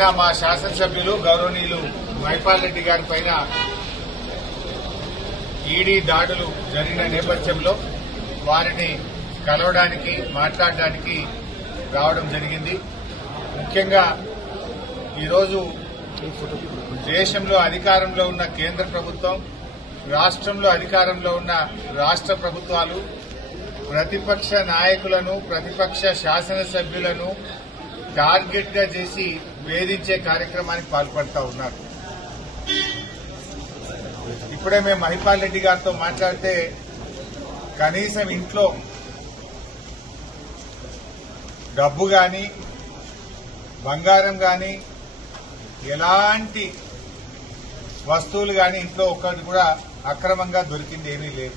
నిన్న మా శాసనసభ్యులు గౌరవనీయులు మైపాల్ రెడ్డి గారి పైన ఈడీ దాడులు జరిగిన నేపథ్యంలో వారిని కలవడానికి మాట్లాడడానికి రావడం జరిగింది. ముఖ్యంగా ఈరోజు దేశంలో అధికారంలో ఉన్న కేంద్ర ప్రభుత్వం, రాష్ట్రంలో అధికారంలో ఉన్న రాష్ట్ర ప్రభుత్వాలు ప్రతిపక్ష నాయకులను, ప్రతిపక్ష శాసనసభ్యులను టార్గెట్ గా చేసి వేధించే కార్యక్రమానికి పాల్పడతా ఉన్నారు. ఇప్పుడే మేము మహిపాల్ రెడ్డి గారితో మాట్లాడితే కనీసం ఇంట్లో డబ్బు గాని, బంగారం గాని, ఎలాంటి వస్తువులు గాని ఇంట్లో ఒక్కటి కూడా అక్రమంగా దొరికింది ఏమీ లేదు.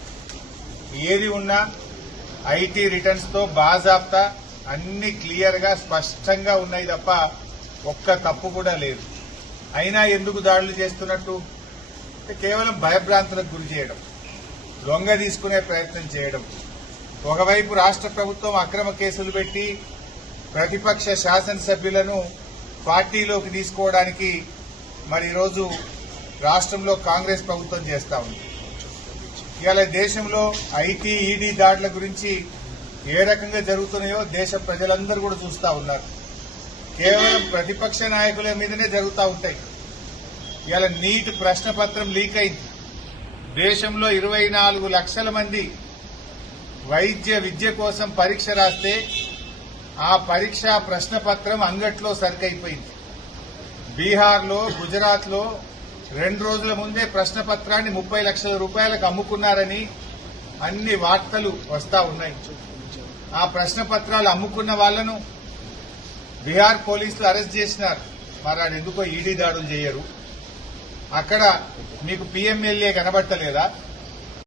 ఏది ఉన్నా ఐటీ రిటర్న్స్ తో బాజాప్తా అన్ని క్లియర్ గా స్పష్టంగా ఉన్నాయి తప్ప ఒక్క తప్పు కూడా లేదు. అయినా ఎందుకు దాడులు చేస్తున్నట్టు? కేవలం భయభ్రాంతులకు గురి చేయడం, లొంగ తీసుకునే ప్రయత్నం చేయడం. ఒకవైపు రాష్ట్ర ప్రభుత్వం అక్రమ కేసులు పెట్టి ప్రతిపక్ష శాసనసభ్యులను పార్టీలోకి తీసుకోవడానికి మరి ఈరోజు రాష్ట్రంలో కాంగ్రెస్ ప్రభుత్వం చేస్తా ఉంది. ఇవాళ దేశంలో ఐటీ, ఈడీ దాడుల గురించి ఏ రకంగా జరుగుతున్నాయో దేశ ప్రజలందరూ కూడా చూస్తా ఉన్నారు. కేవలం ప్రతిపక్ష నాయకుల మీదనే జరుగుతూ ఉంటాయి. ఇవాళ నీట్ ప్రశ్నపత్రం లీక్ అయింది. దేశంలో 24 లక్షల మంది వైద్య విద్య కోసం పరీక్ష రాస్తే ఆ పరీక్ష ప్రశ్నపత్రం అంగట్లో సరికైపోయింది. బీహార్లో, గుజరాత్లో 2 రోజుల ముందే ప్రశ్నపత్రాన్ని 30 లక్షల రూపాయలకు అమ్ముకున్నారని అన్ని వార్తలు వస్తా ఉన్నాయి. ఆ ప్రశ్నపత్రాలు అమ్ముకున్న వాళ్లను బీహార్ పోలీసులు అరెస్ట్ చేసినారు. మరి ఎందుకో ఈడీ దాడులు చేయరు? అక్కడ మీకు పీఎంఎల్ఏ కనబడతలేదా?